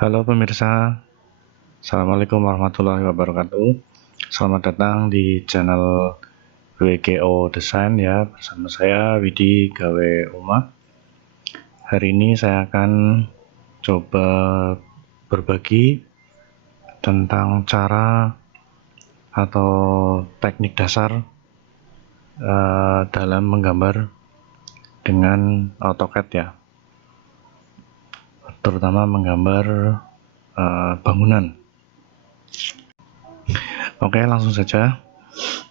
Halo pemirsa, Assalamualaikum warahmatullahi wabarakatuh. Selamat datang di channel WGO Desain ya, bersama saya Widi Gawe Uma. Hari ini saya akan coba berbagi tentang cara atau teknik dasar dalam menggambar dengan AutoCAD ya, terutama menggambar bangunan. Oke, langsung saja.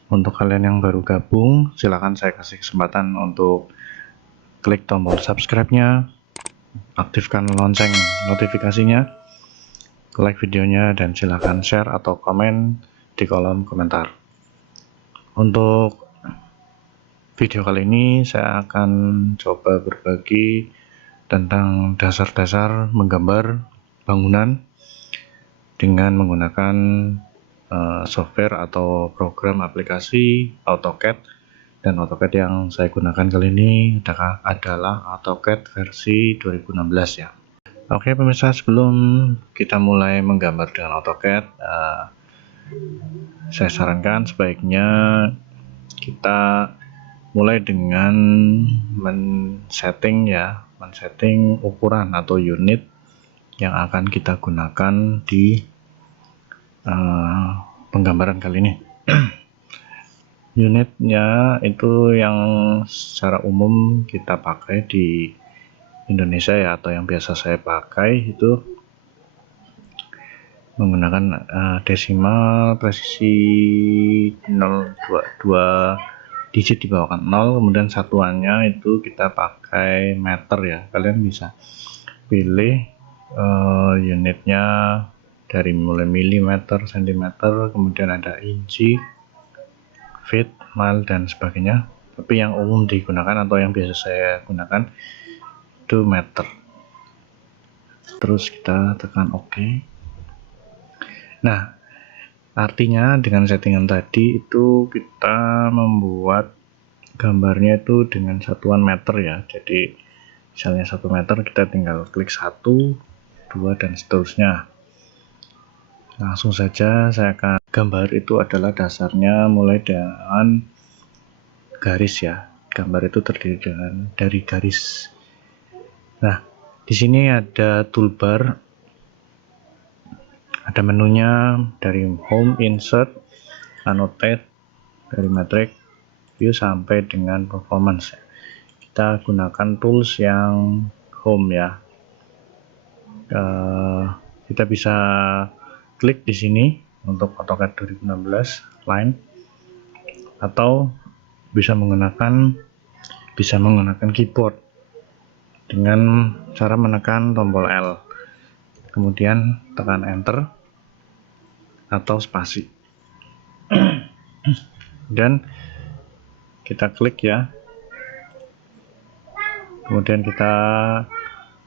Untuk kalian yang baru gabung, silahkan saya kasih kesempatan untuk klik tombol subscribe-nya, aktifkan lonceng notifikasinya, like videonya, dan silahkan share atau komen di kolom komentar. Untuk video kali ini saya akan coba berbagi tentang dasar-dasar menggambar bangunan dengan menggunakan software atau program aplikasi AutoCAD. Dan AutoCAD yang saya gunakan kali ini adalah AutoCAD versi 2016 ya. Oke pemirsa, sebelum kita mulai menggambar dengan AutoCAD, saya sarankan sebaiknya kita mulai dengan men-setting ukuran atau unit yang akan kita gunakan di penggambaran kali ini. Unitnya itu yang secara umum kita pakai di Indonesia ya, atau yang biasa saya pakai itu menggunakan desimal presisi 0,2 digit dibawakan 0, kemudian satuannya itu kita pakai meter ya. Kalian bisa pilih unitnya dari mulai milimeter, sentimeter, kemudian ada inci, feet, mile, dan sebagainya. Tapi yang umum digunakan atau yang biasa saya gunakan itu meter. Terus kita tekan OK. Nah, artinya dengan settingan tadi itu kita membuat gambarnya itu dengan satuan meter ya. Jadi misalnya 1 meter, kita tinggal klik 1, 2, dan seterusnya. Langsung saja saya akan gambar. Itu adalah dasarnya mulai dengan garis ya. Gambar itu terdiri dari garis. Nah, di sini ada toolbar, ada menunya dari home, insert, annotate, dari matrix, view, sampai dengan performance. Kita gunakan tools yang home ya. Kita bisa klik di sini untuk AutoCAD 2016 line, atau bisa menggunakan keyboard dengan cara menekan tombol L, kemudian tekan enter atau spasi, dan kita klik ya, kemudian kita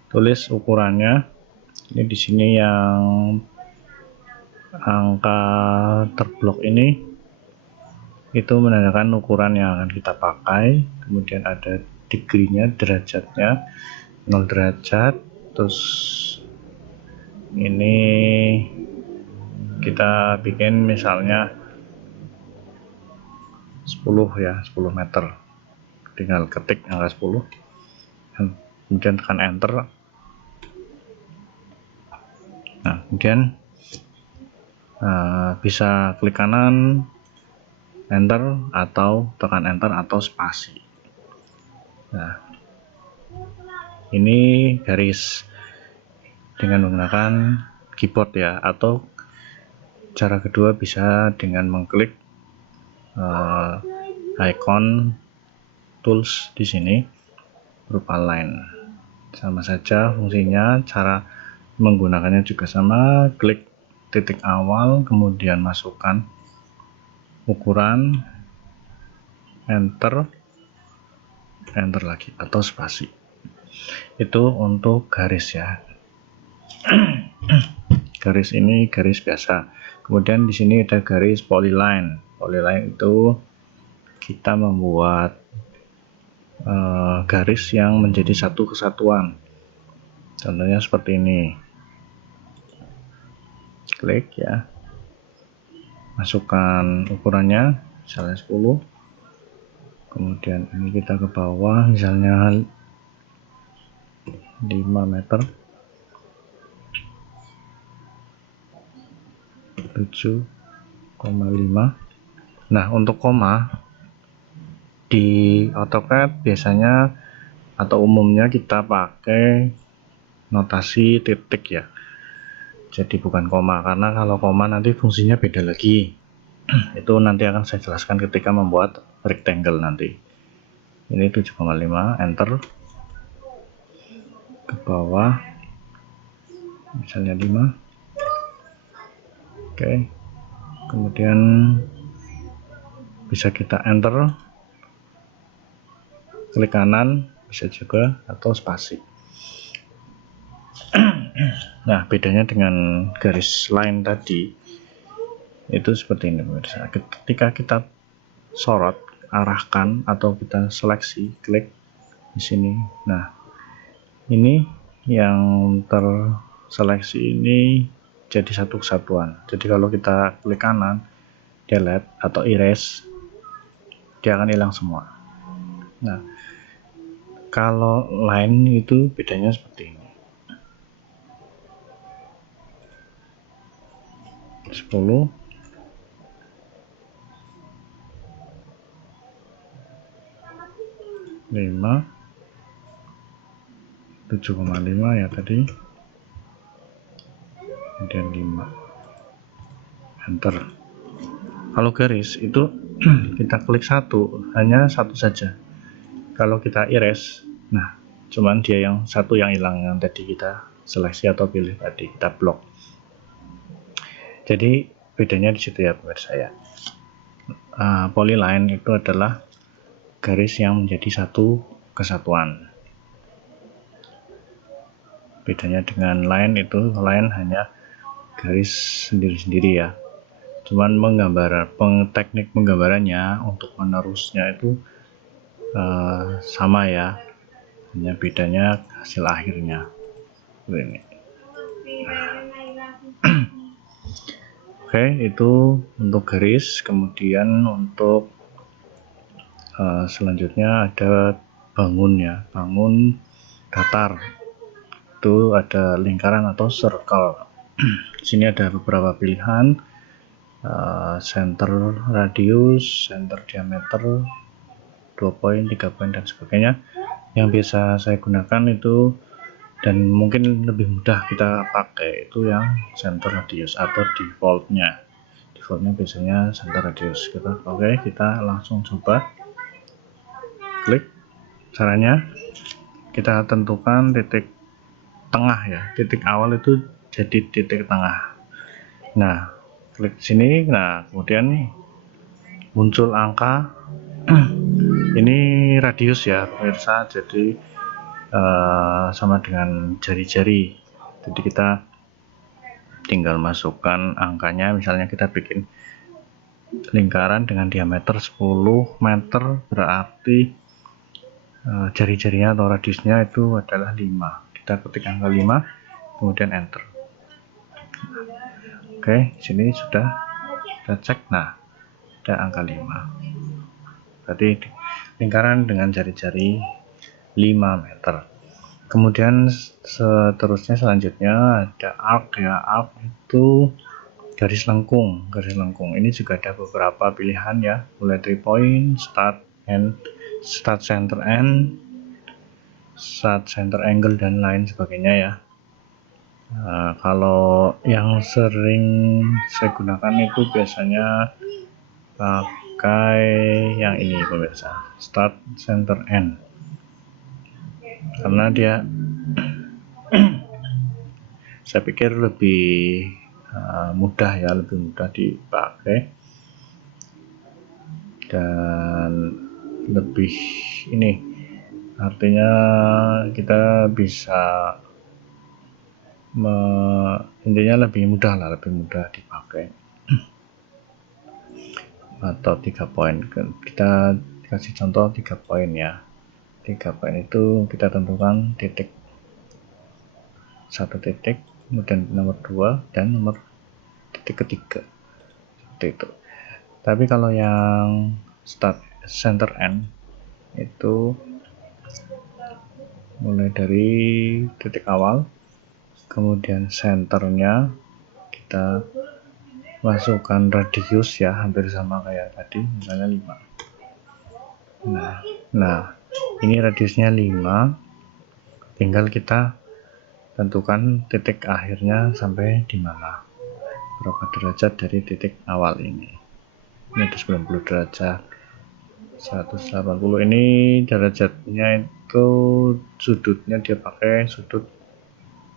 tulis ukurannya. Ini di sini yang angka terblok ini itu menandakan ukuran yang akan kita pakai. Kemudian ada degree-nya, derajatnya 0 derajat. Terus ini kita bikin misalnya 10 ya, 10 meter. Tinggal ketik angka 10 dan kemudian tekan enter. Nah, kemudian bisa klik kanan, enter, atau tekan enter atau spasi. Nah, ini garis dengan menggunakan keyboard ya, atau cara kedua bisa dengan mengklik icon tools di sini berupa line. Sama saja fungsinya, cara menggunakannya juga sama. Klik titik awal, kemudian masukkan ukuran, enter lagi atau spasi. Itu untuk garis ya. Garis ini garis biasa. Kemudian di sini ada garis polyline. Polyline itu kita membuat garis yang menjadi satu kesatuan. Contohnya seperti ini. klik ya, masukkan ukurannya misalnya 10, kemudian ini kita ke bawah misalnya 5 meter, 7,5. Nah, untuk koma di AutoCAD biasanya atau umumnya kita pakai notasi titik ya, jadi bukan koma, karena kalau koma nanti fungsinya beda lagi. Itu nanti akan saya jelaskan ketika membuat rectangle nanti. Ini 7,5, enter, ke bawah misalnya 5. Oke, kemudian bisa kita enter, klik kanan bisa juga, atau spasi. Nah, bedanya dengan garis line tadi itu seperti ini pemirsa. Ketika kita sorot, arahkan, atau kita seleksi, klik di sini. Nah, ini yang terseleksi ini jadi satu kesatuan. Jadi kalau kita klik kanan, delete atau erase, dia akan hilang semua. Nah, kalau line itu bedanya seperti ini. 10, 5, 7,5 ya tadi, kemudian 5, enter. Kalau garis itu kita klik hanya satu saja. Kalau kita erase, nah cuman dia yang satu yang hilang, yang tadi kita seleksi atau pilih tadi, kita blok. Jadi bedanya di situ ya pemirsa ya. Polyline itu adalah garis yang menjadi satu kesatuan. Bedanya dengan line itu, line hanya garis sendiri-sendiri ya. Cuman teknik penggambarannya untuk menerusnya itu sama ya, hanya bedanya hasil akhirnya. Ini. Oke, itu untuk garis. Kemudian untuk selanjutnya ada bangun ya, bangun datar. Itu ada lingkaran atau circle. Di sini ada beberapa pilihan, center radius, center diameter, 2 poin, 3 poin, dan sebagainya. Yang biasa saya gunakan itu, dan mungkin lebih mudah kita pakai, itu yang center radius atau defaultnya biasanya center radius. Kita langsung coba klik. Caranya kita tentukan titik tengah ya, titik awal itu jadi titik tengah. Nah, klik sini. Nah, kemudian muncul angka. Ini radius ya pemirsa, jadi sama dengan jari-jari. Jadi kita tinggal masukkan angkanya. Misalnya kita bikin lingkaran dengan diameter 10 meter, berarti jari-jarinya atau radiusnya itu adalah 5. Kita ketik angka 5, kemudian enter. Oke, sini sudah kita cek. Nah, ada angka 5. Berarti lingkaran dengan jari-jari 5 meter. Kemudian selanjutnya ada arc ya. Arc itu garis lengkung. Ini juga ada beberapa pilihan ya, mulai 3 point, start center end, start center angle, dan lain sebagainya ya. Kalau yang sering saya gunakan itu biasanya pakai yang ini pemirsa, start center end, karena dia saya pikir lebih mudah ya, lebih mudah dipakai dan lebih ini, artinya kita bisa intinya lebih mudah dipakai. Atau 3 poin, kita kasih contoh 3 poin ya. 3 poin itu kita tentukan titik, 1 titik, kemudian nomor 2 dan nomor titik ketiga seperti itu. Tapi kalau yang start center end itu mulai dari titik awal, kemudian centernya kita masukkan radius ya, hampir sama kayak tadi, misalnya 5. Nah ini radiusnya 5, tinggal kita tentukan titik akhirnya sampai di mana, berapa derajat dari titik awal ini ada 90 derajat, 180 ini derajatnya itu sudutnya dia pakai sudut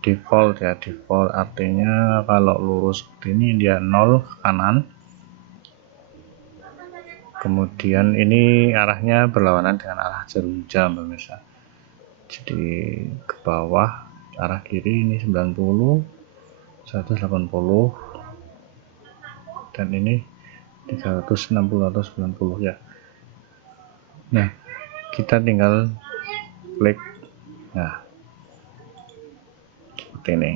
default ya. Default artinya kalau lurus seperti ini dia 0 ke kanan, kemudian ini arahnya berlawanan dengan arah jarum jam pemirsa, jadi ke bawah arah kiri ini 90, 180, dan ini 360 atau 90 ya. Nah kita tinggal klik, nah seperti ini.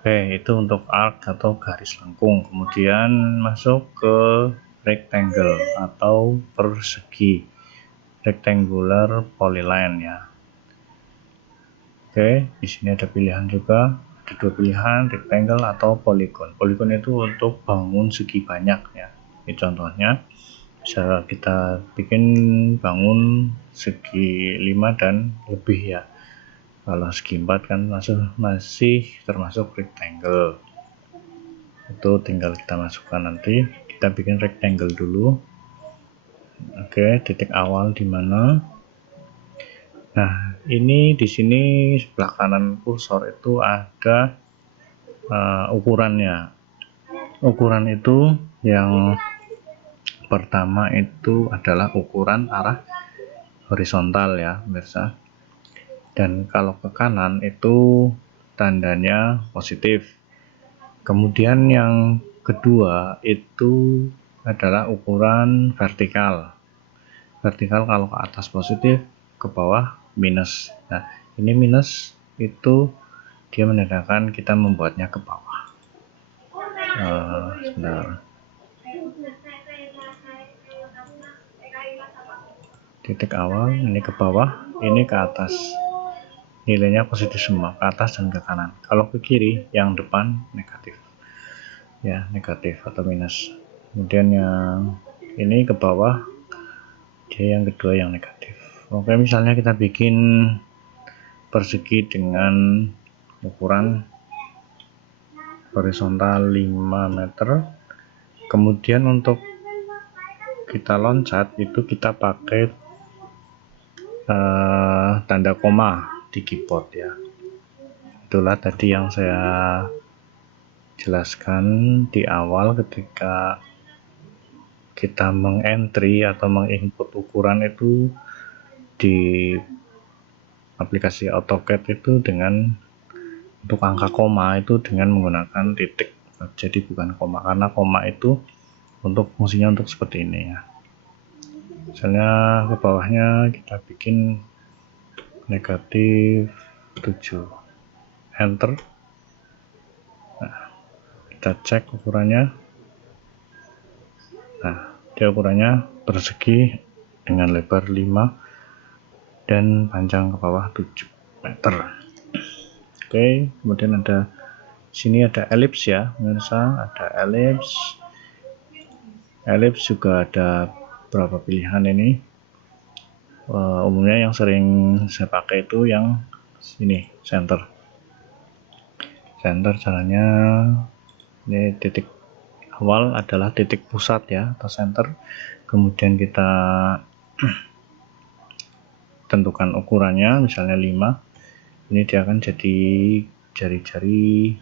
Oke, itu untuk arc atau garis lengkung. Kemudian masuk ke rectangle atau persegi, rectangular polyline ya. Oke, di sini ada pilihan juga, ada 2 pilihan, rectangle atau polygon. Polygon itu untuk bangun segi banyak ya. Ini contohnya bisa kita bikin bangun segi 5 dan lebih ya. Kalau segi 4 kan masih termasuk rectangle. Itu tinggal kita masukkan, nanti kita bikin rectangle dulu. Oke, titik awal di mana? Nah, ini di sini sebelah kanan kursor itu ada ukurannya. Ukuran itu yang pertama itu adalah ukuran arah horizontal ya pemirsa, dan kalau ke kanan itu tandanya positif. Kemudian yang kedua itu adalah ukuran vertikal. Vertikal kalau ke atas positif, ke bawah minus. Nah ini minus itu dia menandakan kita membuatnya ke bawah. Sebentar. Titik awal ini ke bawah, ini ke atas, nilainya positif semua, ke atas dan ke kanan. Kalau ke kiri yang depan negatif ya, negatif atau minus. Kemudian yang ini ke bawah, dia yang kedua yang negatif. Oke, misalnya kita bikin persegi dengan ukuran horizontal 5 meter, kemudian untuk kita loncat itu kita pakai tanda koma di keyboard ya. Itulah tadi yang saya jelaskan di awal ketika kita mengentry atau menginput ukuran itu di aplikasi AutoCAD itu dengan untuk angka koma itu dengan menggunakan titik, jadi bukan koma, karena koma itu untuk fungsinya untuk seperti ini ya. Misalnya ke bawahnya kita bikin negatif 7, enter. Nah, kita cek ukurannya. Nah, dia ukurannya persegi dengan lebar 5 dan panjang ke bawah 7 meter. Oke, kemudian ada sini ada elips ya pemirsa, ada elips. Elips juga ada beberapa pilihan ini. Umumnya yang sering saya pakai itu yang ini, center. Center caranya ini titik awal adalah titik pusat ya atau center, kemudian kita tentukan ukurannya misalnya 5, ini dia akan jadi jari-jari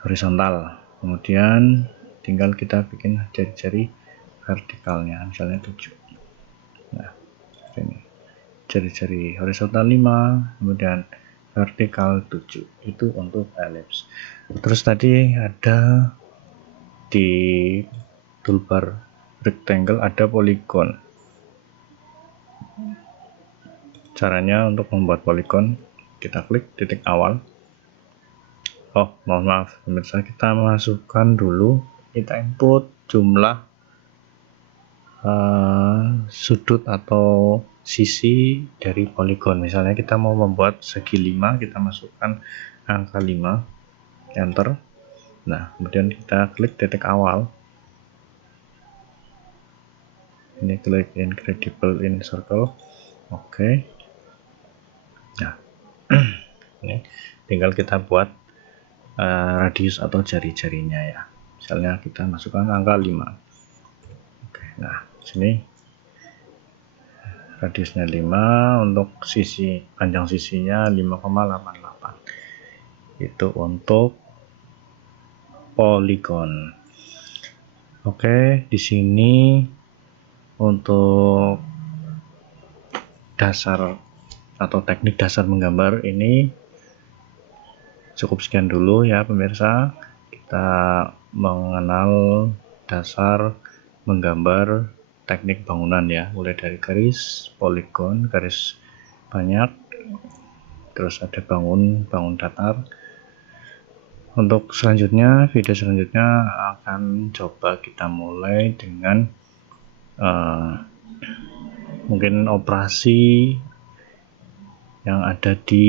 horizontal, kemudian tinggal kita bikin jari-jari vertikalnya misalnya 7. Nah ini jari-jari horizontal 5, kemudian vertikal 7, itu untuk elips. Terus tadi ada di toolbar rectangle ada polygon. Caranya untuk membuat polygon, kita klik titik awal, Oh, mohon maaf pemirsa, kita masukkan dulu, kita input jumlah sudut atau sisi dari poligon. Misalnya kita mau membuat segi 5, kita masukkan angka 5, enter. Nah, kemudian kita klik titik awal. Ini klik incredible in circle. Oke. Nah, ini tinggal kita buat radius atau jari-jarinya ya. Misalnya kita masukkan angka 5. Oke, nah sini radiusnya 5, untuk sisi panjang sisinya 5,88. Itu untuk poligon. Oke, di sini untuk dasar atau teknik dasar menggambar ini cukup sekian dulu ya pemirsa. Kita mengenal dasar menggambar teknik bangunan ya, mulai dari garis, poligon, garis banyak, terus ada bangun datar. Untuk selanjutnya, video selanjutnya akan coba kita mulai dengan mungkin operasi yang ada di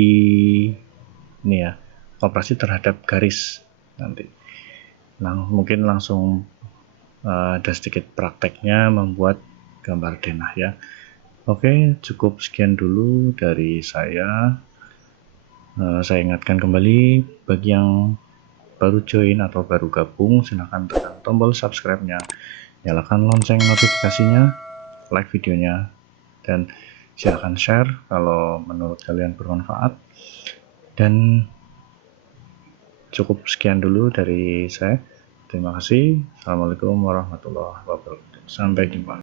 ini ya, operasi terhadap garis nanti. Nah, mungkin langsung ada sedikit prakteknya membuat gambar denah ya. Oke, cukup sekian dulu dari saya. Saya ingatkan kembali, bagi yang baru join atau baru gabung, silahkan tekan tombol subscribe-nya, nyalakan lonceng notifikasinya, like videonya, dan silahkan share kalau menurut kalian bermanfaat. Dan cukup sekian dulu dari saya. Terima kasih. Assalamualaikum warahmatullahi wabarakatuh. Sampai jumpa.